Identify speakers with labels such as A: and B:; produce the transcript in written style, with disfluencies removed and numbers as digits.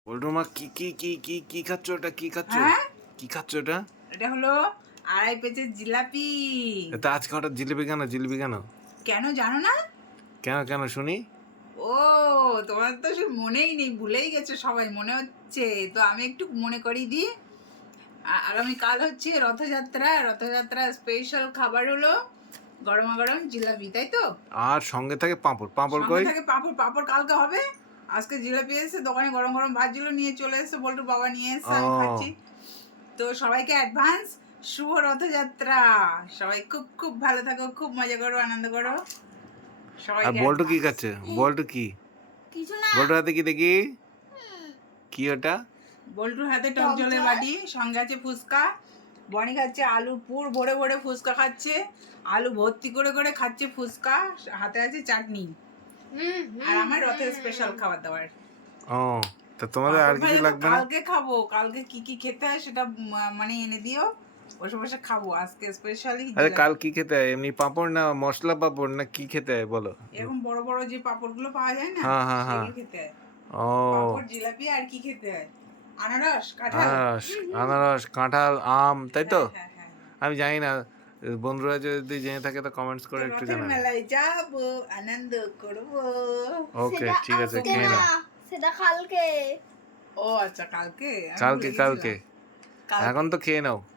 A: বল্টু মা কি খাচ্ছ? ওটা কি খাচ্ছ?
B: হ্যাঁ,
A: কি খাচ্ছ এটা?
B: এটা হলো 2.5 পেজের জিলাপি।
A: তা আজকে হঠাৎ জিলিপি কেন? জিলিপি কেন?
B: কেন জানো না?
A: কেন শুনি?
B: ও, তোমার তো সে মনেই নেই, ভুলেই গেছো সবাই মনে হচ্ছে। তো আমি একটু মনে করিয়ে দিই। আগামীকাল হচ্ছে রথযাত্রা স্পেশাল খাবার হলো গরমা গরম জিলাপি, তাই তো?
A: আর সঙ্গে থাকে পাঁপড়। পাঁপড়
B: সঙ্গে
A: কই?
B: থাকে পাঁপড়। পাঁপড় কালকে হবে। আজকে জিলাপি এসে দোকানে গরম গরম ভাজছিল, নিয়ে চলে এসেছে, বল্টুর বাবা নিয়ে এসেছে, আমি খাচ্ছি।
A: ও
B: তো সবাইকে অ্যাডভান্স শুভ রথযাত্রা। সবাই খুব খুব ভালো থাকো, খুব মজা করো, আনন্দ করো
A: আর
B: সবাইকে
A: বল্টু কি
B: অ্যাডভান্স।
A: খাচ্ছে? বল্টু কি?
C: কিছু না।
A: বল্টুর হাতে কি দেখি? কি ওটা?
B: বল্টুর হাতে টক
C: টক
B: জলের
C: জল।
B: বাটি, সঙ্গে আছে ফুচকা। বনি খাচ্ছে আলু পুর ভরে ভরে ফুচকা খাচ্ছে, আলু ভর্তি করে করে খাচ্ছে ফুচকা, হাতে আছে চাটনি। আর আমার রথের স্পেশাল খাবার দাবার
A: ও তা তোমাদের আর
B: পাঁপড়
A: কিছু
B: ভাজা তো
A: লাগবে না?
B: কালকে খাবো। কালকে কি কি খেতে হয় সেটা মানে এনে দিও, বসে বসে খাবো। আজকে স্পেশালি
A: আরে কাল কি খেতে হয়? এমনি পাঁপড় না মশলা পাঁপড় না কি খেতে হয় বলো?
B: এরকম বড় বড় যে পাঁপড়গুলো পাওয়া যায় না,
A: হ্যাঁ
B: সেগুলো খেতে হয়।
A: ও
B: পাঁপড়, জিলাপি, আর কি খেতে হয়? আনারস, কাঁঠাল।
A: আনারস কাঁঠাল আম তাই তো?
B: হ্যাঁ হ্যাঁ হ্যাঁ হ্যাঁ।
A: আমি জানি না, বন্ধুরা যদি জেনে থাকে তো কমেন্টস
B: তো
A: করে একটু
B: রথের
A: জানাবে।
B: মেলায় যাবো, আনন্দ করবো।
A: ওকে
C: সেটা
A: ঠিক আছে
C: আজকে
A: খেয়ে
C: না,
A: নাও।
C: সেটা কালকে।
B: ও আচ্ছা, কালকে আমি
A: কালকে
B: ভুলে গেছিলাম। কালকে
A: এখন তো খেয়ে নাও।